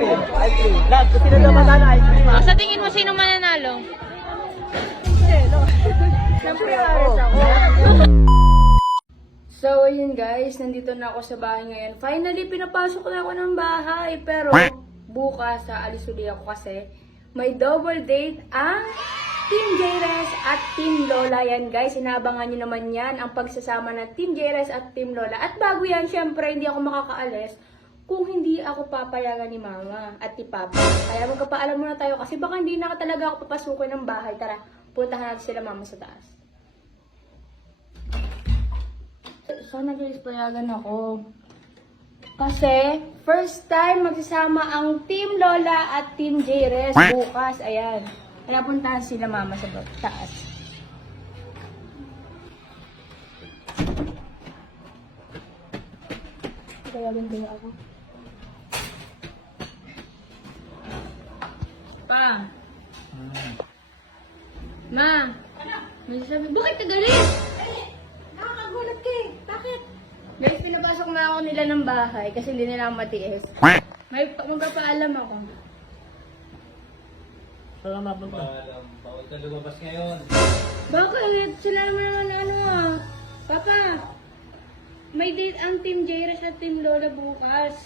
cream. Ice cream. Lab, kung sino daw matalo, ice cream. Oh, sa tingin mo, sino mananalo? Siyempre, Aris ako. So, ayun guys, nandito na ako sa bahay ngayon. Finally, pinapasok na ako ng bahay. Pero, bukas, aalis ulit ako kasi may double date ang Team J-Res at Team Lola. Yan guys, inabangan nyo naman yan, ang pagsasama ng Team J-Res at Team Lola. At bago yan, syempre, hindi ako makakaalis kung hindi ako papayagan ni Mama at ni Papa. Kaya magkapaalam muna tayo kasi baka hindi na talaga ako papasukin ng bahay. Tara, puntahan natin sila Mama sa taas. Sana guys, payagan ako. Kasi, first time magsasama ang Team Lola at Team J-Res bukas. Ayan. Napuntahan sila Mama sa taas. Payagan kayo ako. Pa. Ma. May sabi, bakit ka galit? Nakakagulat ka eh. Bakit? Guys, pinapasok na ako nila ng bahay kasi hindi nila ako matiis. May magpapaalam ako. Saan ka mapunta? Bawal ka lumabas ngayon. Bakit? Sila naman ano ah. Papa, may date ang Team J-Res at Team Lola bukas.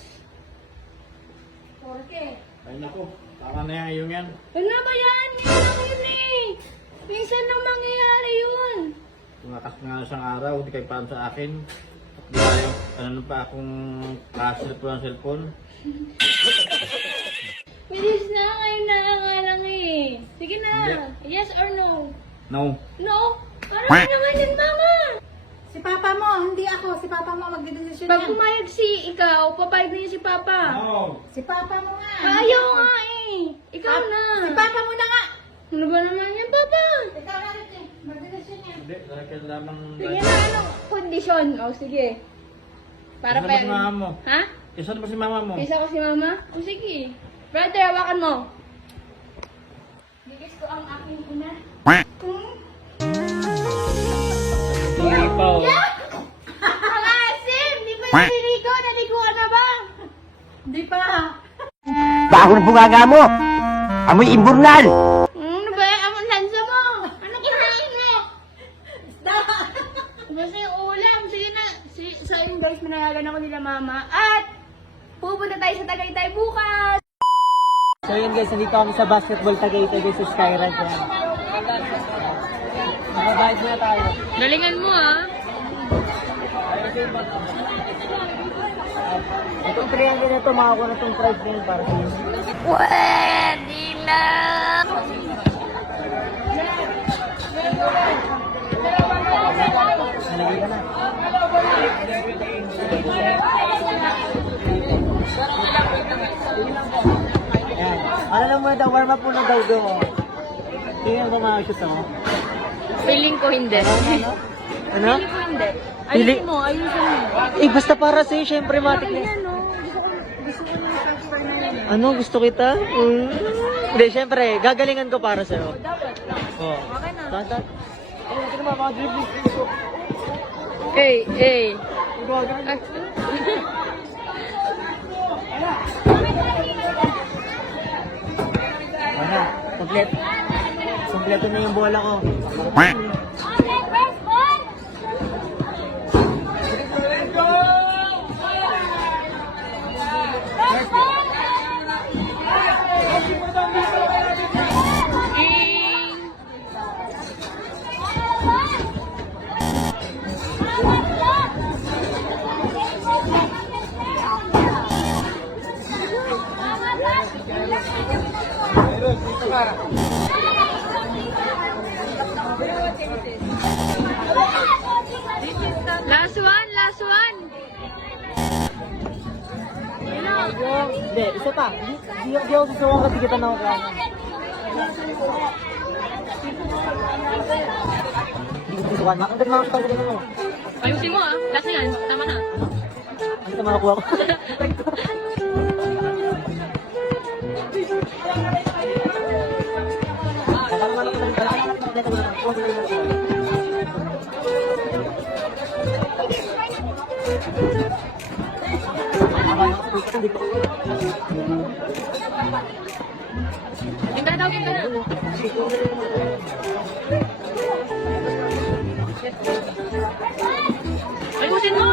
Porke? Ay naku, tama na yung yan. Ano ba yan? Hindi lang yun eh. Minsan lang mangyayari yun. Tumakas nga isang araw, di kayo paan sa akin. At di tayo, ano pa akong kasil po ng cellphone. Bilis na, kayo na nga lang eh. Sige na. Yes or no? No. No? Parang naman yun, Mama. Si Papa mo, hindi ako. Si Papa mo magdedesisyon Pag yan. pumayag si ikaw, papayag na yun si Papa. No. Si Papa mo nga. Ayaw nga eh. Ikaw na. Si Papa mo na nga. Ano ba naman yan, Papa? Ikaw na rin eh. Magdedesisyon yan. Hindi, dahil lamang... Sige na, anong kondisyon? O, sige. Para Isa pa ba si mama mo? Ha? Isa ba si mama mo? Isa ko si Mama? O, sige. Brother, hawakan mo. Bigis ko ang aking ina. Hindi pa oh. Ang asim! Di pa naliligo? Naligo ka na ba? Hindi pa. Baho ng bungaga mo! Amoy imburnal! Ano ba? Ang lansa mo? Ano kinain mo? Isda. Basta yung ulam. Sige na. So yun guys, manayagan ako nila Mama. At pupunta tayo sa Tagaytay bukas. So yun guys, nandito kami sa basketball Tagaytay guys sa Skyrank yan. Mababayad na tayo. Galingan mo ah. Itong 300 na ito, makakuha na itong prize na yun para sa inyo. Pwede na. Nalagay ka na. Ayan. Ano lang muna daw, warm up muna daw doon. Tingnan ba mga shoes mo? Feeling ko hindi. Ano? Hindi ko hindi. Ayusin mo, ayusin mo. Eh, basta para sa'yo, syempre, matik na. Ayan o. Gusto ko na transfer na yun. Ano, gusto kita? Hindi, syempre, gagalingan ko para sa'yo. Dapat lang. Oo. Okay na. Tata. Ayun, ito naman, mga dribbling skills ko. Hey, hey. Gagawin. Ano, kompleto na yung bola ko. Last one, last one. Hindi, isa pa. Di ako susuwang kasi kita na ako kaya. Hindi ko susukan. Ang ganda mga pagkakas mo. Ayusin mo ah. Last na yan. Tama na. Ano sa makakuha ko? Hindi ko Game ka na daw, game ka na. Ayusin mo!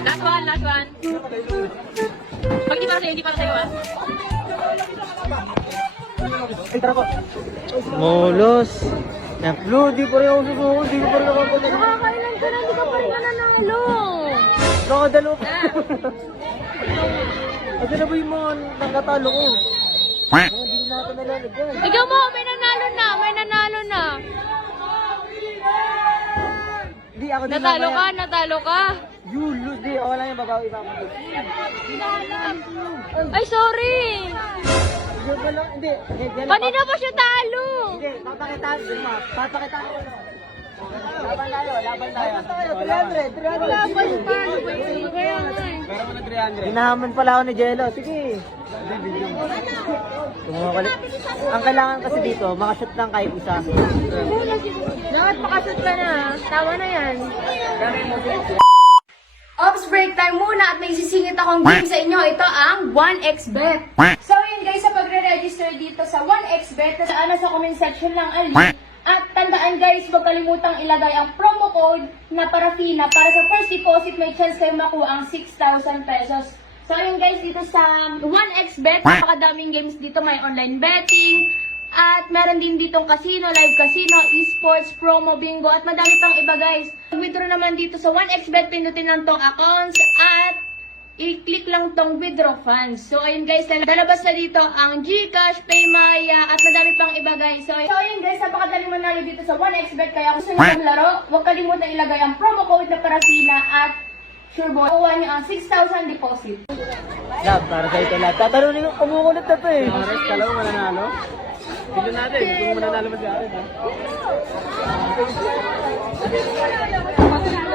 Last one, last one. Pag hindi para sa'yo, hindi para sa'yo ah. Molos. Yan, Flo, di pa rin ako susuko. Di ko pa rin ako pagkakas. Nakakailan ka na, hindi ka pa rin nananalo. Nakadalo pa. Kasi na ba yung mga nakatalo ko? Hindi natin nalalagyan. Ikaw mo, may nanalo na, may nanalo na. Hindi ako din Natalo ka, natalo ka. You lose, di. Ako lang yung babawi pa ako. Ay, sorry. Hindi pa lang, hindi. Kanina pa siya talo. Hindi, papakitaan. Papakitaan ko. Laban tayo, laban tayo. 300. Laban pa, ano ba yun? Kaya nga eh. Hinahaman pala ako ni Jello. Sige. Kumukulit. Ang kailangan kasi dito, makashoot lang kahit isa. Dapat makashoot ka na. Tama na yan. Ops, break time muna at may sisingit akong game sa inyo. Ito ang 1xBet. So yun guys, sa pagre-register dito sa 1xBet, sa comment section lang ali. At tandaan guys, huwag kalimutang ilagay ang promo code na Parafina para sa first deposit may chance kayo makuha ang 6,000 pesos. So yun guys, dito sa 1xBet, napakadaming games dito. May online betting, at meron din ditong casino, live casino, esports, promo, bingo, at madami pang iba guys. Withdraw naman dito sa 1xBet, pindutin lang tong accounts at i-click lang tong withdraw funds. So ayun guys, lalabas na dito ang GCash, PayMaya, at madami pang iba guys. So ayun guys, napakadaling manalo dito sa 1xBet. Kaya kung gusto nyo maglaro, huwag kalimutan ilagay ang promo code na Parafina at Sureboy. Kuha nyo ang 6,000 deposit. Lab, para sa ito lahat. Tatalunin ko, kumukulit na to eh. Kala mo mananalo? Tignan natin kung mananalo ba si Aaron ha?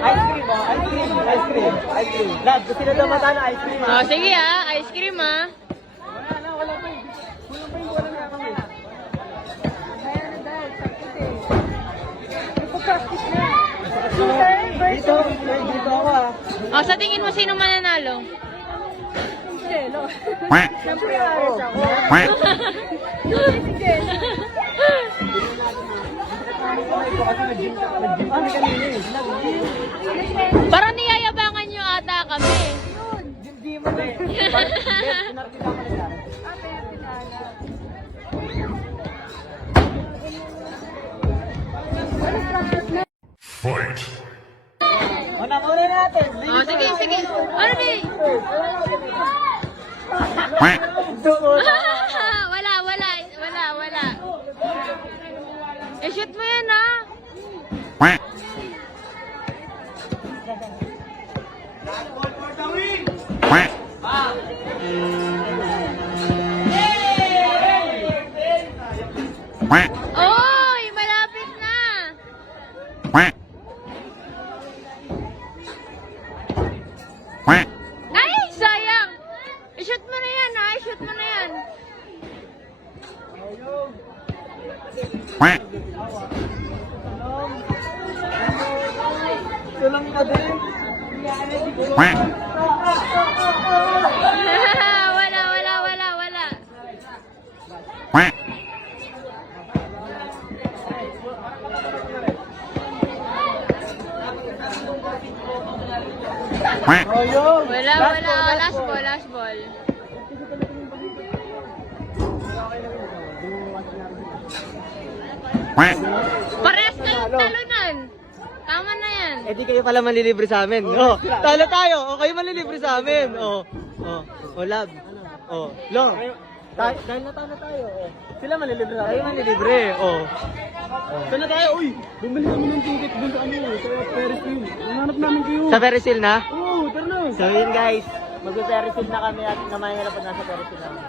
Ice cream oh, ice cream, ice cream, ice cream. Lab, gusto na daw matalo ice cream ha? Oh, sige ah, ice cream ah. Wala pa eh. Kulang pa yung bola na kami. Dito, dito ako ah. Oh, sa tingin mo sino mananalo? Siyempre Aaron ako. Ano kanina eh? Parang niyayabangan nyo ata kami. Hindi mo na eh. Pinarkita ka na Una natin. Oh, sige, sige. Ano ba eh? Wala. I-shoot mo yan ah. Oy, malapit na. Ay, sayang. I-shoot mo na yan ha, i-shoot mo na yan. Kulang ka din. Wala. Ayun. Wala. Last ball. Parehas kayong talunan. Tama na yan. Eh di kayo pala manlilibre sa amin. Oh, talo tayo. Oh, kayo manlilibre sa amin. Oh. Lab. Oh, long. Dahil natalo tayo. Oh. Sila manlilibre sa amin. Kayo manlilibre. Oh. Saan na tayo? Uy, bumili kami ng ticket dun sa ano, sa Ferris wheel. Nanganap namin kayo. Sa Ferris wheel na? Oo, tara na. So yun guys, mag-Ferris wheel na kami at naman nila pag nasa Ferris wheel namin.